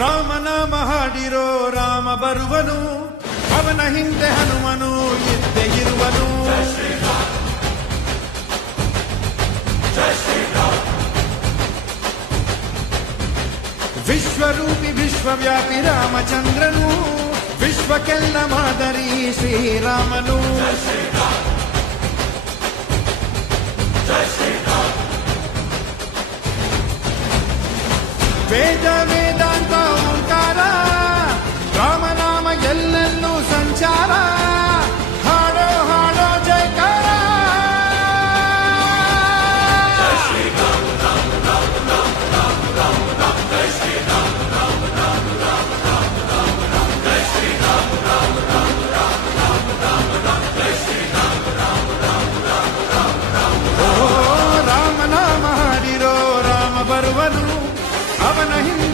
ರಾಮನಾಮ ಹಾಡಿರೋ ರಾಮ ಬರುವನು, ಅವನ ಹಿಂದೆ ಹನುಮನು ಇದ್ದೇ ಇರುವನು. ವಿಶ್ವರೂಪಿ ವಿಶ್ವವ್ಯಾಪಿ ರಾಮಚಂದ್ರನು, ವಿಶ್ವಕ್ಕೆಲ್ಲ ಮಾದರಿ ಶ್ರೀರಾಮನು. ವೇದ ವೇದಾಂತ ಓಂಕಾರ, ರಾಮನಾಮ ಎಲ್ಲೆಲ್ಲೂ ಸಂಚಾರ. ಹಾಡೋ ಹಾಡೋ ಜಯಕಾರ. ರಾಮನಾಮ ಹಾಡಿರೋ ರಾಮ ಬರುವನು, ಅವನ ಹಿಂದೆ